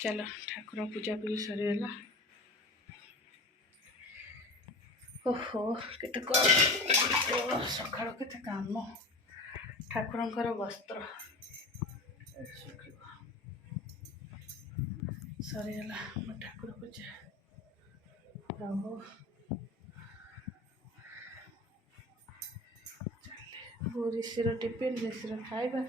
चलो ठाकुर पूजा पूजा सरीगला। ओहो केते सका केते काम ठाकुरंकर वस्त्र सरीगला ठाकुर पूजा प्रभु ऋषिर टिफिन ऋषिर खाइबा।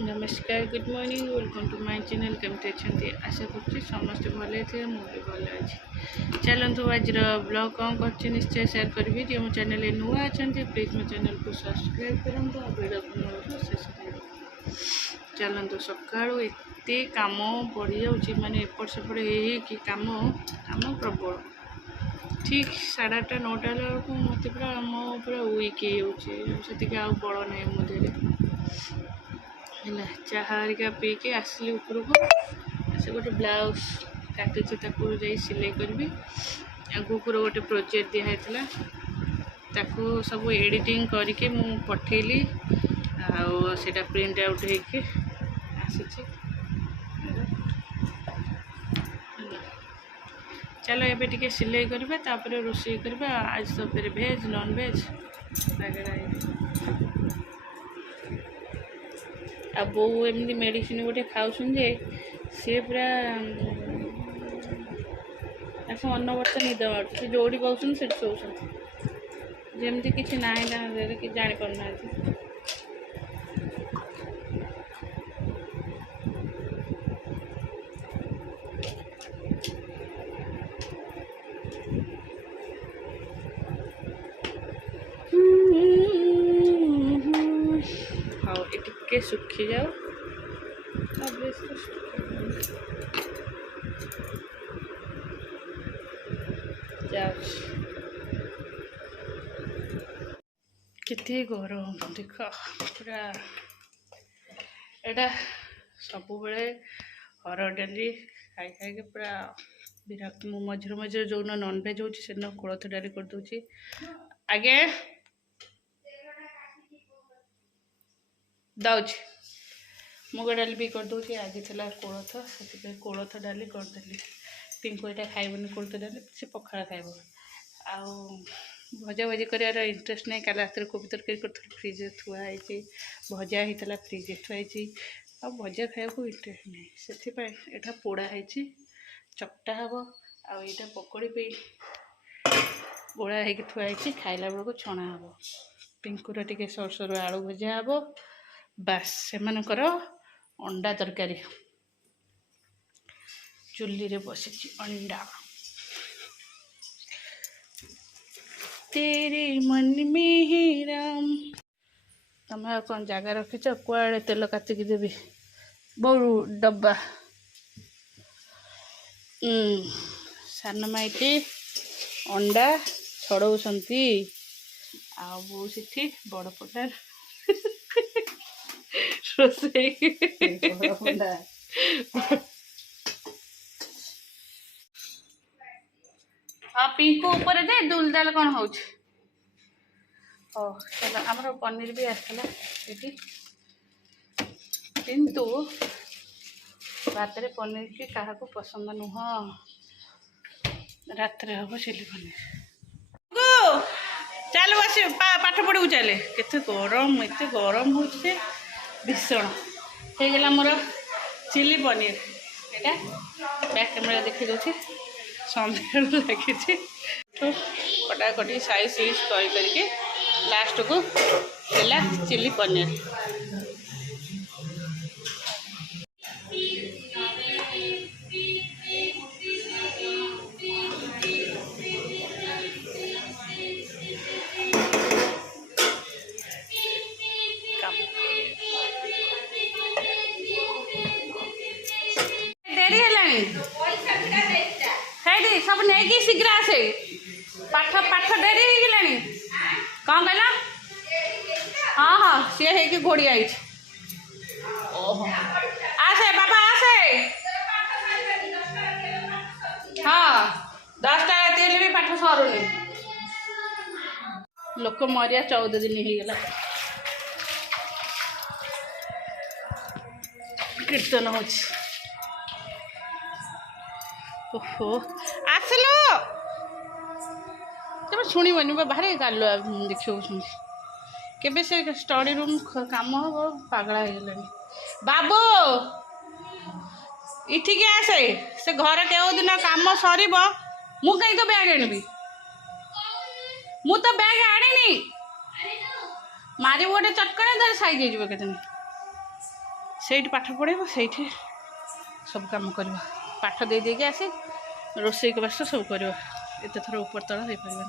नमस्कार good morning welcome to my channel केमती अच्छे आशा कर समस्त भल थे मुझे भल अच्छी। चलतु आज ब्लॉग कौन कर निश्चय सेयार करी जो मो चैनल नुआ अच्छा प्लीज मो चैनल को सब्सक्राइब करूँ और वीडियो को शेष चलतु सका एत कम बढ़ी जाऊँगी माने एपट सेपट कि कम कम प्रबल ठीक 8:30 9टा बेलू मत पूरा मो पूरा वीक हो बड़ ना मुझे है चाहा हरिका पी के आसली उपरको आसे गोटे ब्लाउज काटी जा सिलाई करी आगुक गोटे प्रोजेक्ट दिखाई ताकू सब एडिटिंग करके मु पठेली आटा प्रिंट आउट होके आसी। चलो ये टे सिलाई करवा तापर रोषे करवा आज तो फिर भेज नॉन भेज आ बो एमती मेडिसिन गोटे खाऊँ सी पूरा अनवर्त निद मार जोड़ी पाँच से शोचन जमती किसी ना कि जापारना हाँ ये सुखी जाओ केते गरम देख पूरा एटा सब बेले हरड़ डाली खाई खाई पूरा विरक्त मु मझे मझे जो नॉनभेज हो कोलथ डाली कर दूची आगे दौच मुग डाली भी कर दूची आज थी कोलथ से कोलथ डाली करदेली पिंकु यहाँ खाइबनी कोलथ डाली से पखाड़ खाइब आ भजा भजी कर इंटरेस्ट नहीं काल रात कोबी तरकारी कर फ्रिज थुआई भजा होता फ्रिज थुआई आ भजा खाया इंटरेस्ट नहीं से यहाँ पोड़ा है चकटा हम आईटा पकड़ी पे गोड़ा हो थुआई खाइला बेलू छणा हम पिंकुर टे सर सर आलू भजा हम बास से अंडा तरकारी चुली रे बसी अंडा तेरे मन में ही राम तुम कौन जगह रखीच कुआड़े तेल काटिकी देवी बहु डब्बा सान माइटी अंडा छड़ौंती आ बो सी बड़ पटार रोसे हाँ पिंकु ऊपर दे दुलदाल कौन हो चलो आमर पनीर भी आसला ये किंतु रात पनीर की क्या पसंद नुह रात हम चिली पनीर चल बस पाठ पढ़ू चले केते गरम एत गरम हो भीषण होगला मोर चिली पनीर यहाँ बैक कैमेरा देखी दूसरी सन्ध्या लगी कटाकटी साइज साइज करके लास्ट को देला चिली पनीर सब नहीं शीघ्र आसे पाठ पाठ डेरी होगा कौन कहला हाँ हाँ सी है घोड़ी आई आसे बाबा आसे हाँ 10टा राति भी पाठ सरुनी लोक मरिया 14 दिन हो गला कीर्तन हो आसलो तब शुणबनी बाहर गालुआ देखिए शुणी केबे से स्टडी रूम काम हम पागला हो गला बाबू इठिक आसे से घर के दिन काम सर मु कहीं तो बैग आनबी मु तो बैग आनी मार गोटे चटकने तार साइज हो के से पाठ पढ़ेब से सब कम कर पाठ दे देके आसे रोसई के बास सब कर एत थर ऊपर तल हो पार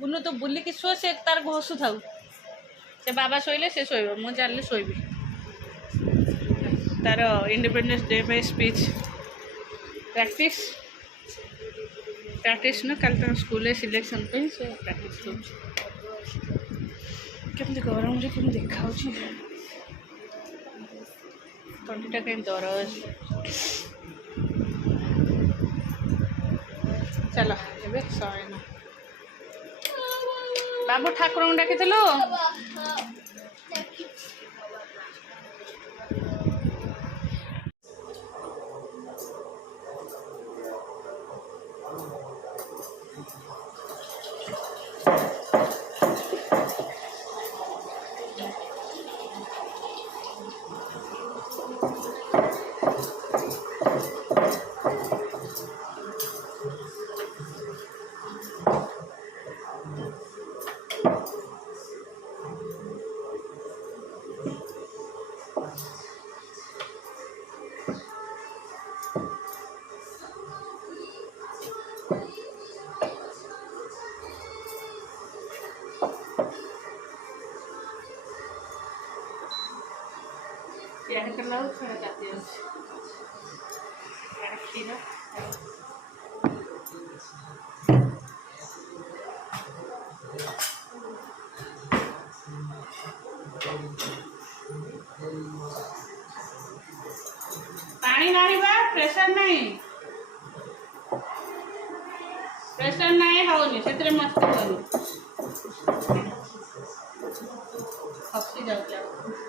बुनु तो बुलिकी शुए से तार घसु था से बाबा शोले से शोब मुझे जान शोबी तार इंडिपेंडेंस डे पे स्पीच प्रैक्टिस प्रैक्टिस न कल तक स्कूल सिलेक्शन पे से प्रैक्टिस केमती गरम रे केमती देखा तंडीटा कहीं दरज चलो ए शयन बाबू ठाकुर डाकी क्षीर पानी ना प्रेशर नहीं होनी से मस्ती होनी खसी जाऊँ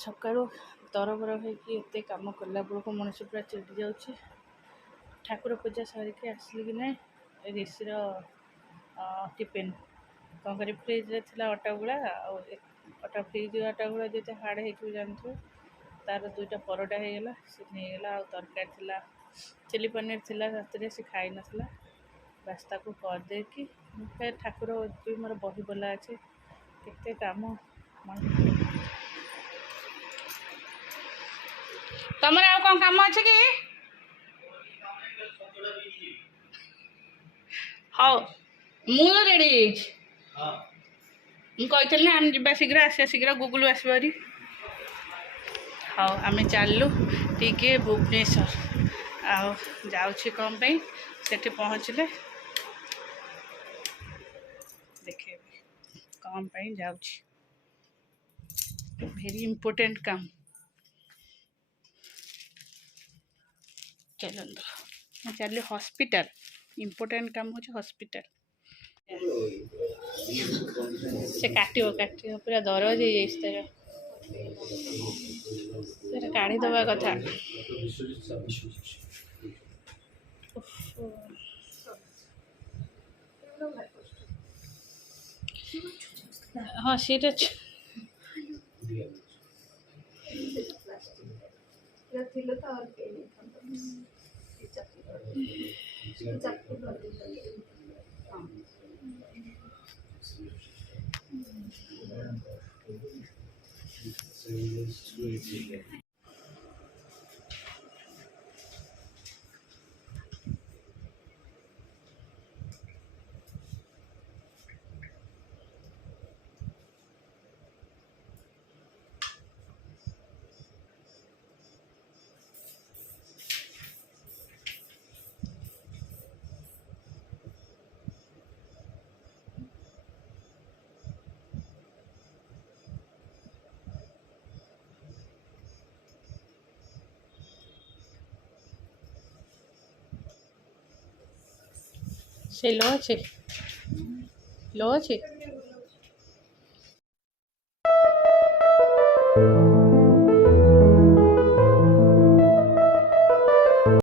सका तरबर होते कम कला बेलू मनुष्य पूरा चिड़ी जाऊँगी ठाकुर पूजा सारिकी आसली कि ना ऋषिर टिफिन कौन कर फ्रिज्रे थी अटा गुला अटा फ्रिज अटा गुला जो हार्ड हो जानते तार दुईटा परोटा होगला से नहींगला तरकारी थी चिली पनीर थी रात से खाई ना बास्ता को करदे कि ठाकुर जो मोर बही बोला अच्छे केते काम तमर आ कौन काम अच्छे कि हाँ मुझे रेडी कही आम जा शीघ्र आसा शीघ्र गूगल आसबारी हाँ आम चलु टी भुवनेश्वर आउे कौन से पहुँचले देखे कौन जाऊँ वेरी इम्पोर्टेंट काम चलो चल हॉस्पिटल इम्पोर्टेंट काम हो हॉस्पिटल से काट पूरा दरज हो काढ़ी दबा कथा হ্যাঁ সেটা সেই লো আছে, লো আছে।